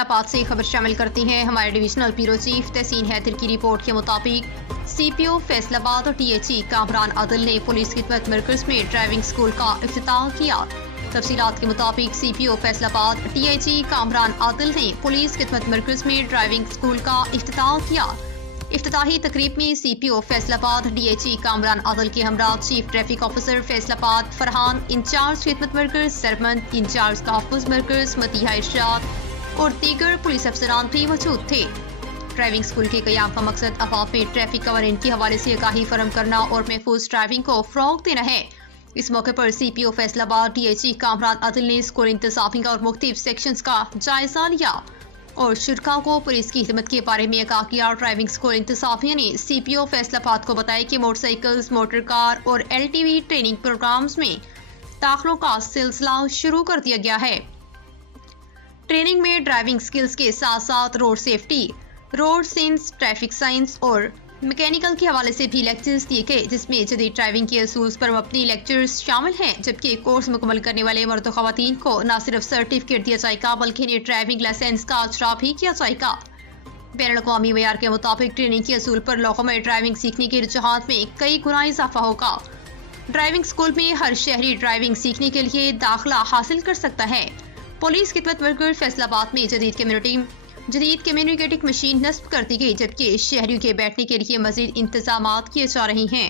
فیصلہ آباد سے خبر شامل کرتی ہیں۔ ہمارے ڈویژنل بیورو چیف تحسین حیدر کی رپورٹ کے مطابق سی پی او فیصلہ آباد اور ٹی ایچ ای کامران عادل نے پولیس خدمت مرکز میں ڈرائیونگ اسکول کا افتتاح کیا۔ تفصیلات کے مطابق سی پی او فیصلہ آباد ٹی ایچ ای کامران عادل نے پولیس خدمت مرکز میں ڈرائیونگ اسکول کا افتتاح کیا۔ افتتاحی تقریب میں سی پی او فیصلہ آباد ڈی ایچ ای کامران عادل کے ہمراہ چیف ٹریفک آفیسر فیصلہ آباد فرحان، انچارج خدمت مرکز سرمند، انچارج تحفظ مرکز مدیحہ ارشاد اور دیگر پولیس افسران بھی موجود تھے۔ ڈرائیونگ اسکول کے قیام کا مقصد عوام میں ٹریفک قوانین کے حوالے سے آگاہی فراہم کرنا اور محفوظ ڈرائیونگ کو فروغ دینا ہے۔ اس موقع پر سی پی او فیصلہ آباد ڈی ایچ ای کامران عادل نے اسکول انتظامیہ اور مختلف سیکشنز کا جائزہ لیا اور شرکاء کو پولیس کی خدمت کے بارے میں آگاہ کیا۔ ڈرائیونگ اسکول انتظامیہ نے سی پی او فیصلہ آباد کو بتایا کہ موٹر سائیکلز، موٹر کار اور L T V training programmes میں داخلوں کا سلسلہ شروع کر دیا گیا ہے۔ ٹریننگ میں ڈرائیونگ سکلز کے ساتھ ساتھ road safety, road sense, traffic science اور میکینیکل کے حوالے سے بھی لیکچرز دیے گئے، جس میں جدید ڈرائیونگ کے اصول پر مبنی لیکچرز شامل ہیں، جبکہ کورس مکمل کرنے والے مرد و خواتین کو نہ صرف سرٹیفکیٹ دیا جائے گا بلکہ انہیں ڈرائیونگ لائسنس کا اجرا بھی کیا جائے گا۔ بین الاقوامی معیار کے مطابق ٹریننگ کے اصول پر لوگوں میں ڈرائیونگ سیکھنے کے رجحانات میں کئی گنا اضافہ ہوگا۔ ڈرائیونگ اسکول میں ہر شہری ڈرائیونگ سیکھنے کے لیے داخلہ حاصل کر سکتا ہے۔ پولیس خدمت مرکز فیصلہ آباد میں جدید کمیونیکیٹنگ مشین نصب کر دی گئی، جبکہ شہریوں کے بیٹھنے کے لیے مزید انتظامات کیے جا رہے ہیں۔